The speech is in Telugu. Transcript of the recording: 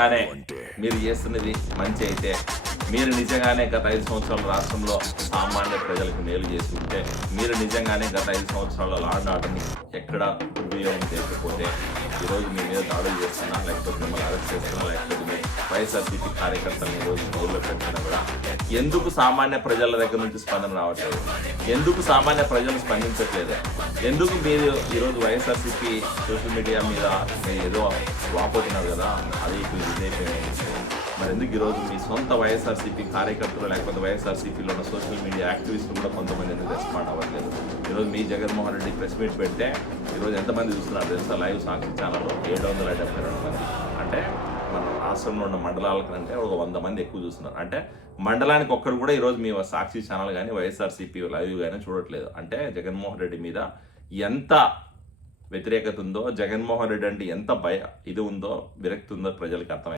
కానీ మీరు చేస్తున్నది మంచి అయితే మీరు నిజంగానే గత 5 సంవత్సరాల రాష్ట్రంలో సామాన్య ప్రజలకు మేలు చేసి ఉంటే మీరు నిజంగానే గత 5 సంవత్సరాల లాండ్ ఆర్డర్ని ఎక్కడ దుర్వినియోగం చేయకపోతే ఈరోజు మీ మీద దాడులు చేస్తున్నా లేకపోతే మిమ్మల్ని అరెస్ట్ చేస్తున్నా లేకపోతే మీ వైఎస్ఆర్సీపీ కార్యకర్తలను ఈరోజు జైల్లో పెట్టినా కూడా ఎందుకు సామాన్య ప్రజల దగ్గర నుంచి స్పందన రావట్లేదు? ఎందుకు సామాన్య ప్రజలు స్పందించట్లేదు? ఎందుకు మీరు ఈరోజు వైఎస్ఆర్సీపీ సోషల్ మీడియా మీద మీరు ఏదో వాపోతున్నారు కదా, అది ఇప్పుడు ఇదైపోయింది. మరి ఎందుకు ఈరోజు మీ సొంత వైఎస్ఆర్సీపీ కార్యకర్తలు లేకపోతే వైఎస్ఆర్సీపీలో ఉన్న సోషల్ మీడియా యాక్టివిస్టులు కూడా కొంతమంది ఎందుకు రెస్పాండ్ అవ్వట్లేదు? ఈరోజు మీ జగన్మోహన్ రెడ్డి ప్రెస్ మీట్ పెడితే ఈరోజు ఎంతమంది చూస్తున్నారు తెలుసా? లైవ్ సాక్షి ఛానల్లో 772 మంది. అంటే మన రాష్ట్రంలో ఉన్న మండలాల కంటే ఒక 100 మంది ఎక్కువ చూస్తున్నారు. అంటే మండలానికి ఒక్కరు కూడా ఈరోజు మీ సాక్షి ఛానల్ కానీ వైఎస్ఆర్సీపీ లైవ్ కానీ చూడట్లేదు. అంటే జగన్మోహన్ రెడ్డి మీద ఎంత వ్యతిరేకత ఉందో, జగన్మోహన్ రెడ్డి అంటే ఎంత ఇది ఉందో, విరక్తి ఉందో ప్రజలకు అర్థమైంది.